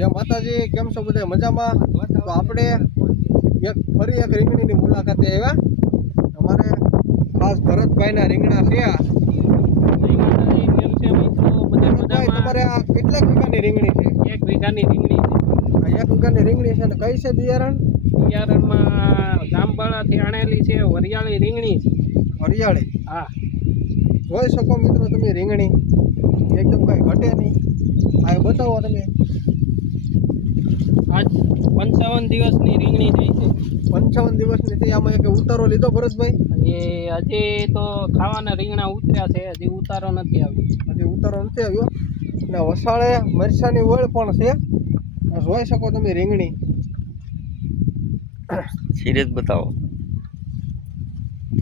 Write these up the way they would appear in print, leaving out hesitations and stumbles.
જય માતાજી, કેમ છો બધા મજામાં? તો આપણે ફરી એક રીંગણીની મુલાકાતે આવ્યા. અમારે ખાસ ભરતભાઈના રીંગણા છે. તમારે આ કેટલા વીઘાની રીંગણી છે? 1 વીઘાની રીંગણી છે. 1 વીઘાની રીંગણી છે. અને કઈ છે બિયારણ? બિયારણમાં જામબાળાથી આણેલી છે, વરિયાળી રીંગણી છે. વરિયાળી? હા, જોઈ શકો મિત્રો તમે રીંગણી એકદમ કઈ ઘટે નહીં. આ બતાવો તમે. આજ 55 દિવસની રીંગણી થઈ છે. 55 દિવસની થઈ. આમાં એક ઉતારો લીધો ભરતભાઈ? એ હજી તો ખાવાના રીંગણા ઉતર્યા છે, હજી ઉતારો નથી આવ્યો. હજી ઉતારો નથી આવ્યો. અને વસાળે મરચાની ઓળ પણ છે. જોઈ શકો તમે રીંગણી. સિરીઝ બતાવો.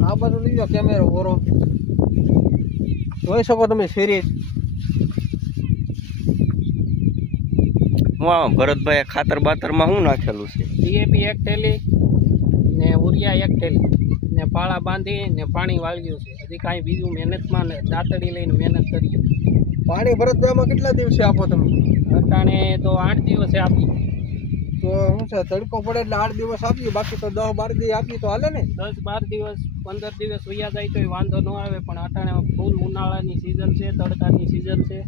આ બાજુ લીધો કેમેરો ઓરો. જોઈ શકો તમે સિરીઝ. હું આમાં ભરતભાઈ ખાતર બાતરમાં શું નાખેલું છે? ડીએપી 1 થેલી ને ઉરિયા 1 થેલી ને પાળા બાંધી ને પાણી વાળ્યું છે. હજી કાંઈ બીજું મહેનતમાં ને દાંતડી લઈને મહેનત કરીએ. પાણી ભરતભાઈમાં કેટલા દિવસે આપો તમે? અટાણે તો 8 દિવસે આપીએ. તો શું છે, તડકો પડે એટલે 8 દિવસ આપીએ, બાકી તો 10-12 દિવસ આપીએ તો હાલે ને? 10-12 દિવસ 15 દિવસ વયા જાય તો વાંધો ન આવે, પણ અટાણે ફૂલ ઉનાળાની સિઝન છે, તડકાની સિઝન છે.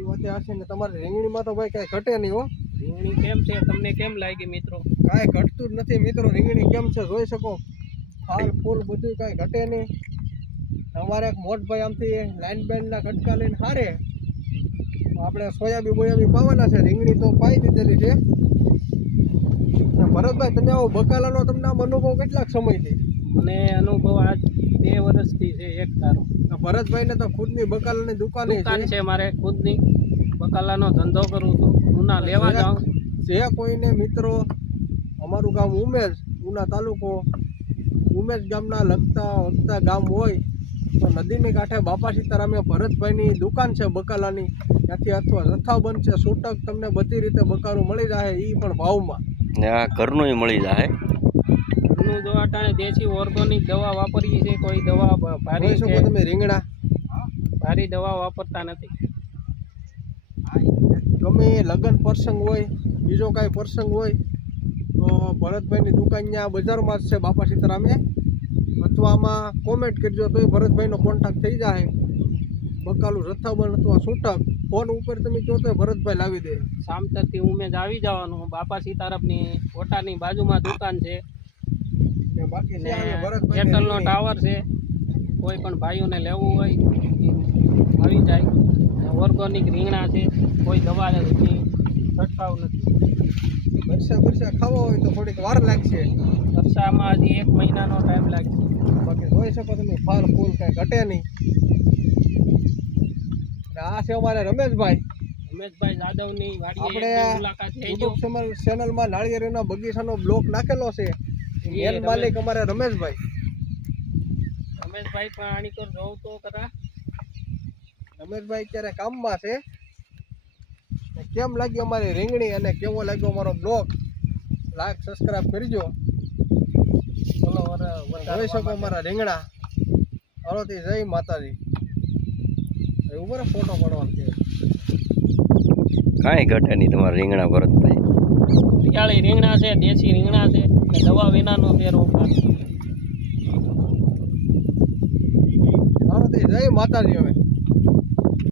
એ વાતે હશે ને. તમારે રીંગણીમાં તો ભાઈ કાંઈ ઘટે નહીં હો. રીંગણી કેમ છે, તમને કેમ લાગી મિત્રો? કાંઈ ઘટતું જ નથી મિત્રો. રીંગણી કેમ છે જોઈ શકો. ફાલ ફૂલ બધું કાંઈ ઘટે નહીં. અમારે એક મોટભાઈ આમથી લાઈન બેન્ડના કટકા લઈને હારે આપણે સોયાબી બોયાબી પાવાના છે. રીંગણી તો પાઈ દીધેલી છે. ભરતભાઈ, તમે આવો બકાલાનો તમને આમ અનુભવ કેટલાક સમયથી? મને અનુભવ આજ 2 વર્ષથી છે. એક તારો ભરતભાઈને તો ખુદની બકાલાની દુકાન છે મારે, ખુદની બકાલાનો ધંધો કરું છું. ઉના લેવા જાઉં. જે કોઈને મિત્રો અમારું ગામ ઉમેશ, ઉના તાલુકો ઉમેશ ગામના લગતા ગામ હોય તો નદીની કાંઠે બાપા સીતારામે ભરતભાઈની દુકાન છે બકાલાની. ત્યાંથી અથવા જથ્થાબંધ છે, છૂટક તમને બધી રીતે બકારું મળી જાય, એ પણ ભાવમાં. ને આ ઘરનું મળી જાય. ઘરનું દવા ટાણે દેશી ઓર્ગોનિક દવા વાપરીએ છીએ. કોઈ દવા ભારી શકો તમે રીંગણા ભારી દવા વાપરતા નથી. ગમે લગ્ન પ્રસંગ હોય, બીજો કાંઈ પ્રસંગ હોય તો ભરતભાઈની દુકાન ત્યાં બજારમાં જ છે બાપા સીતારામે. અથવા આમાં કોમેન્ટ કરજો તોય ભરતભાઈનો કોન્ટેક્ટ થઈ જાય. બકાલું જથ્થાબંધ અથવા છૂટક ફોન ઉપર તમે કહો તો ભરતભાઈ લાવી દે. સામતરથી ઉમેજ આવી જવાનું. બાપા સીતારામની ઓટાની બાજુમાં દુકાન છે. બાકી એરટેલનો ટાવર છે. કોઈ પણ ભાઈઓને લેવું હોય આવી જાય. ઓર્ગોનિક રીંગણા છે, કોઈ દવા છંટકાવ નથી. વર્ષા ખાવા હોય તો થોડીક વાર લાગશે. વર્ષામાં હજી 1 મહિનાનો ટાઈમ લાગશે. બાકી જોઈ શકો તમે ફાલ ફૂલ કાંઈ ઘટે નહીં. આ છે અમારે રમેશભાઈ જાદવની વાડીએ આપણે મુલાકાત લઈ યુટ્યુબ ચેનલમાં નાળિયેરીના બગીચાનો બ્લોક નાખેલો છે. મેન માલિક અમારે રમેશભાઈ પણ આની પર જોઉં તો ખરા. રમેશભાઈ અત્યારે કામમાં છે. કેમ લાગી અમારી રીંગણી અને કેવો લાગ્યો અમારો બ્લોગ, લાઈક સબસ્ક્રાઈબ કરજો. ચલો જોઈ શકો અમારા રીંગણા. હળોથી જય માતાજી. ઉપર ફોટો પડવાનો છે. કાંઈ ઘટે નહીં તમારા રીંગણા ભરતભાઈ. પિયાળી રીંગણા છે, દેશી રીંગણા છે, દવા વિનાનો છે રોપા. હળોથી જય માતાજી. હવે